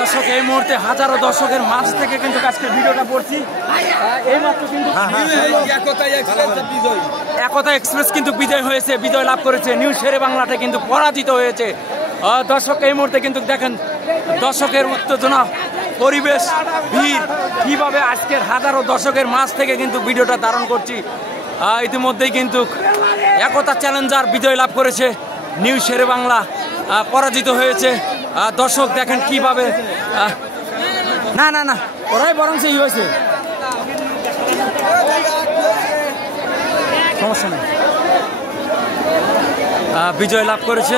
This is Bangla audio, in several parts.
দর্শক এই মুহূর্তে হাজারো দর্শকের মাঝ থেকে কিন্তু আজকের ভিডিওটা করছি। এই মাত্র কিন্তু একতা এক্সপ্রেস কিন্তু বিজয় হয়েছে, বিজয় লাভ করেছে। নিউ শেরে বাংলাটা কিন্তু পরাজিত হয়েছে। দর্শক এই মুহূর্তে কিন্তু দেখেন দর্শকের উত্তেজনা, পরিবেশ, ভিড়, কিভাবে আজকের হাজারো দর্শকের মাঝ থেকে কিন্তু ভিডিওটা ধারণ করছি। ইতিমধ্যেই কিন্তু একতা চ্যালেঞ্জার বিজয় লাভ করেছে, নিউ শেরে বাংলা পরাজিত হয়েছে। দর্শক দেখেন কিভাবে, না না না ওরাই বরং সেই হয়েছে, সমস্যা নেই, বিজয় লাভ করেছে।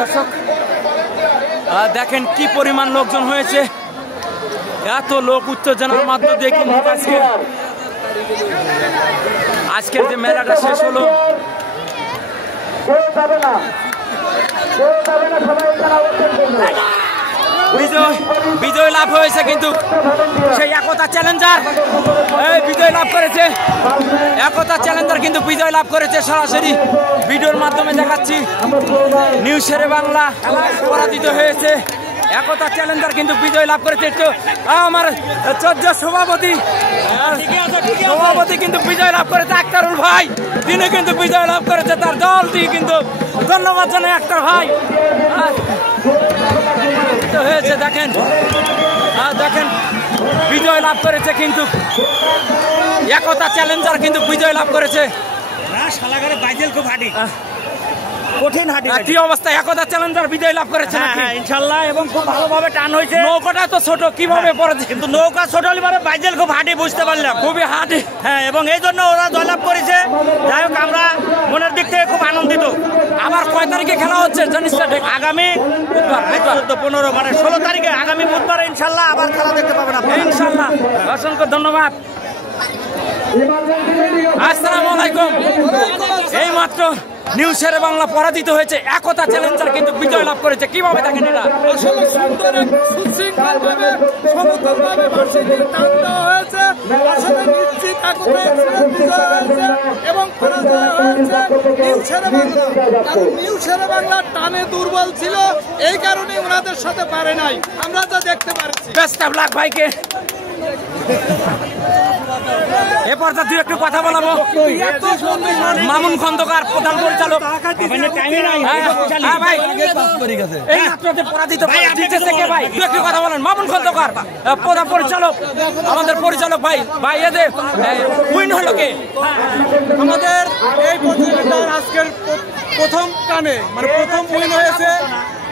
দর্শক দেখেন কি পরিমাণ লোকজন হয়েছে, এত লোক উত্তেজনার মধ্য দিয়ে কিন্তু আজকের যে মেলাটা শেষ হলো। বিজয় লাভ হয়েছে কিন্তু সেই একতা চ্যালেঞ্জার বিজয় লাভ করেছে। একতা চ্যালেঞ্জার কিন্তু বিজয় লাভ করেছে, সরাসরি ভিডিওর মাধ্যমে দেখাচ্ছি। নিউ শেরে বাংলা পরাজিত হয়েছে, একতা চ্যালেঞ্জার কিন্তু বিজয় লাভ করেছে। একটু আমার চর্যা সভাপতি কিন্তু বিজয় লাভ করেছে, আক্তারুল ভাই তিনি কিন্তু বিজয় লাভ করেছে, তার দলটি কিন্তু ধন্যবাদ জানাই আক্তার ভাই। হয়েছে দেখেন, দেখেন বিজয় লাভ করেছে কিন্তু একতা চ্যালেঞ্জার কিন্তু বিজয় লাভ করেছে। কঠিন হাঁটি কি অবস্থা, একতা চ্যালেঞ্জার বিজয় লাভ করেছে ইনশাল্লাহ, এবং খুব ভালোভাবে টান হয়েছে। নৌকাটা তো ছোট, কিভাবে পড়েছে, কিন্তু নৌকা ছোট হলে বাইজেল খুব হাঁটি, বুঝতে পারলাম খুবই হাঁটি। হ্যাঁ, এবং এই জন্য ওরা জয়লাভ করেছে। যাই হোক আমরা মনের দিক থেকে খুব আনন্দিত। আবার কয় তারিখে খেলা হচ্ছে জানিস? আগামী বুধবার, 15 মানে 16 তারিখে, আগামী বুধবার ইনশাল্লাহ আবার খেলা দেখতে পাবেন আপনি ইনশাল্লাহ। অসংখ্য ধন্যবাদ। আসসালামু আলাইকুম। এই মাত্র নিউ শেরে বাংলা পরাজিত হয়েছে, একতা চ্যালেঞ্জার কিন্তু বিজয় লাভ করেছে। কিভাবে দেখেন এটা? আসলে সুন্দর সুশৃঙ্খলভাবে সমতলভাবে ভার্সিটির টান দেওয়া হয়েছে। আসলে নিশ্চিত একতা এক্সপ্রেস বিজয় হয়েছে এবং পরাজয় হয়েছে নিউ শেরে বাংলা। কারণ নিউ শেরে বাংলার টানে দুর্বল ছিল, এই কারণে ওনাদের সাথে পারে নাই, আমরা যা দেখতে পাচ্ছি। বেস্ট অফ লাক ভাইকে। এ পর্যায়ে তুই একটু কথা বলাবো। মামুন খন্দকার প্রধান পরিচালক, পরাজিত ভাই তুই একটু কথা বলেন। মামুন খন্দকার প্রধান পরিচালক, আমাদের পরিচালক ভাই, ভাই এদের উইন হলো কে? আমাদের এই প্রতিযোগিতার আজকের প্রথম টানে মানে প্রথম উইন হয়েছে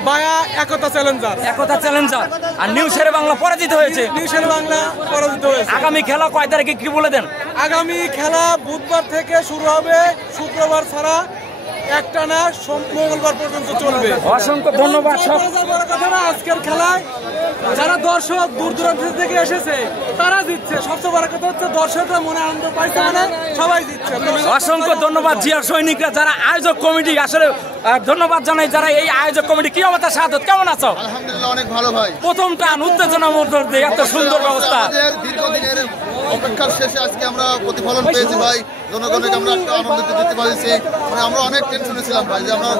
বায়া একতা চ্যালেঞ্জার। একতা চ্যালেঞ্জার আর নিউ শেরে বাংলা পরাজিত হয়েছে। নিউ শেরে বাংলা পরাজিত হয়েছে। আগামী খেলা কয় তারিখে কি বলে দেন? আগামী খেলা বুধবার থেকে শুরু হবে, শুক্রবার ছাড়া একটানা মঙ্গলবার পর্যন্ত চলবে। অসংখ্য ধন্যবাদ। বড় কথা না, আজকের খেলায় যারা দর্শক দূর দূরান্ত থেকে এসেছে তারা জিতছে। সবচেয়ে বড় কথা হচ্ছে দর্শকরা মনে আনন্দ পাইছে, মানে সবাই জিতছে। অসংখ্য ধন্যবাদ জিয়ার সৈনিকরা, যারা আয়োজক কমিটি, আসলে ধন্যবাদ জানাই যারা এই আয়োজক কমিটি। কি অবস্থা শাহাদত, কেমন আছো? আলহামদুলিল্লাহ অনেক ভালো ভাই। প্রথম টান উত্তেজনার মধ্যে দিয়ে এত সুন্দর ব্যবস্থা, দীর্ঘদিনের অপেক্ষার শেষে আজকে আমরা প্রতিফলন পেয়েছি ভাই। জনগণকে আমরা একটা আনন্দ দিতে পারছি। মানে আমরা অনেক টেনশনে ছিলাম ভাই যে আমরা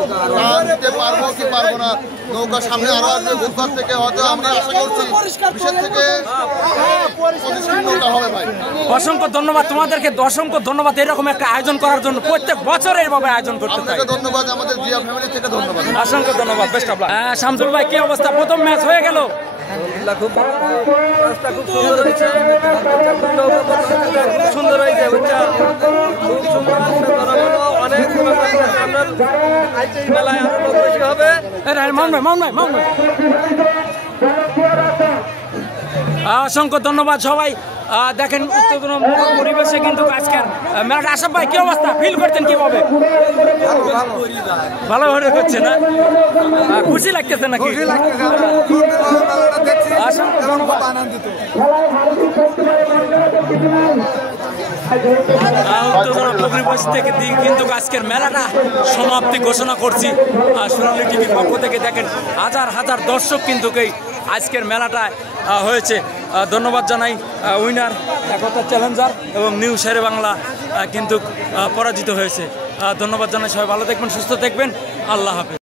দিতে পারবো কি পারবো না। নৌকা সামনে আরো আসবে বুধবার থেকে, হয়তো আমরা আশা করছি বিশেষ থেকে নৌকা হবে ভাই। অসংখ্য ধন্যবাদ তোমাদেরকে, অসংখ্য ধন্যবাদ এরকম একটা আয়োজন করার জন্য। প্রত্যেক বছর এভাবে আয়োজন করতে চাই। ধন্যবাদ, আমাদের জিয়া ফ্যামিলি থেকে ধন্যবাদ, অসংখ্য ধন্যবাদ। Best of luck. শামসুল ভাই কি অবস্থা, প্রথম ম্যাচ হয়ে গেল? খুব সুন্দর হয়েছে, খুব সুন্দর, অনেক মেলায় আরো লোক বেশি হবে। অসংখ্য ধন্যবাদ সবাই। দেখেন উত্তেজনা পরিবেশে কিন্তু আজকের মেলাটা। আশাফ ভাই কি অবস্থা, ফিল করতেন কিভাবে? ভালো হচ্ছে না, খুশি লাগতেছে নাকি? অসংখ্য ধন্যবাদ। উত্তেজনা পরিবেশ থেকে কিন্তু আজকের মেলাটা সমাপ্তি ঘোষণা করছি। সোনালী টিভির পক্ষ থেকে দেখেন হাজার হাজার দর্শক কিন্তু এই আজকের মেলাটায় হয়েছে। ধন্যবাদ জানাই উইনার একতা চ্যালেঞ্জার এবং নিউ শেরে বাংলা কিন্তু পরাজিত হয়েছে। ধন্যবাদ জানাই, সবাই ভালো থাকবেন, সুস্থ থাকবেন, আল্লাহ হাফেজ।